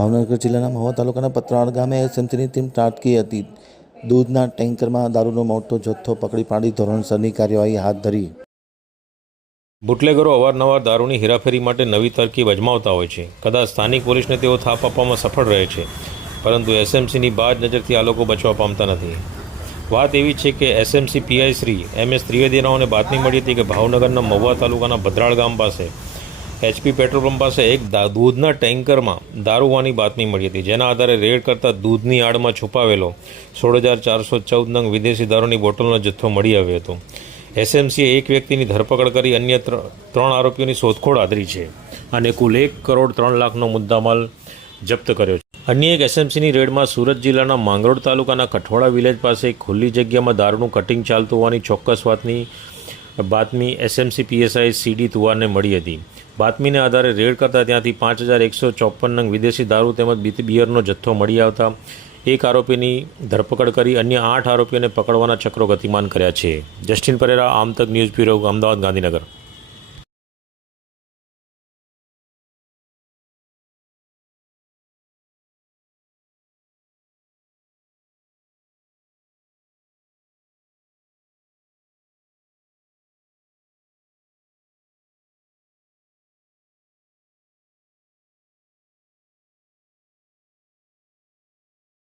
ભાવનગર જિલ્લાના મહુવા તાલુકાના પતરાળ ગામે એસએમસીની ટીમ ત્રાટકી હતી. દૂધના ટેન્કરમાં દારૂનો મોટો જથ્થો પકડી પાડી ધોરણસરની કાર્યવાહી હાથ ધરી. બુટલેગરો અવારનવાર દારૂની હેરાફેરી માટે નવી તરકીબ અજમાવતા હોય છે. કદાચ સ્થાનિક પોલીસને તેઓ થાપ આપવામાં સફળ રહે છે, પરંતુ એસએમસીની બાજ નજરથી આ લોકો બચવા પામતા નથી. વાત એવી છે કે એસએમસી પીઆઈ શ્રી MS ત્રિવેદીનાઓને બાતમી મળી હતી કે ભાવનગરના મહુવા તાલુકાના ભદ્રાળ ગામ પાસે HP પેટ્રોલ પંપ પાસે એક દૂધના ટેન્કરમાં દારૂ હોવાની બાતમી મળી હતી, જેના આધારે રેડ કરતા દૂધની આડમાં છુપાવેલો 16,414 નંગ વિદેશી દારૂની બોટલનો જથ્થો મળી આવ્યો હતો. એસએમસીએ એક વ્યક્તિની ધરપકડ કરી અન્ય 3 આરોપીઓની શોધખોળ આદરી છે અને કુલ 1 કરોડ 3 લાખનો મુદ્દામાલ જપ્ત કર્યો છે. અન્ય એક એસએમસીની રેડમાં સુરત જિલ્લાના માંગરોળ તાલુકાના કઠવાડા વિલેજ પાસે એક ખુલ્લી જગ્યામાં દારૂનું કટિંગ ચાલતું હોવાની ચોક્કસ વાતની બાતમી એસએમસી પીએસઆઈ CD તુવારને મળી હતી. બાતમીને આધારે રેડ કરતાં ત્યાંથી 5,154 નંગ વિદેશી દારૂ તેમજ બિયરનો જથ્થો મળી આવતા એક આરોપીની ધરપકડ કરી અન્ય 8 આરોપીઓને પકડવાના ચક્રો ગતિમાન કર્યા છે. Justin Pereira, Aaj Tak news bureau, Ahmedabad, Gandhinagar.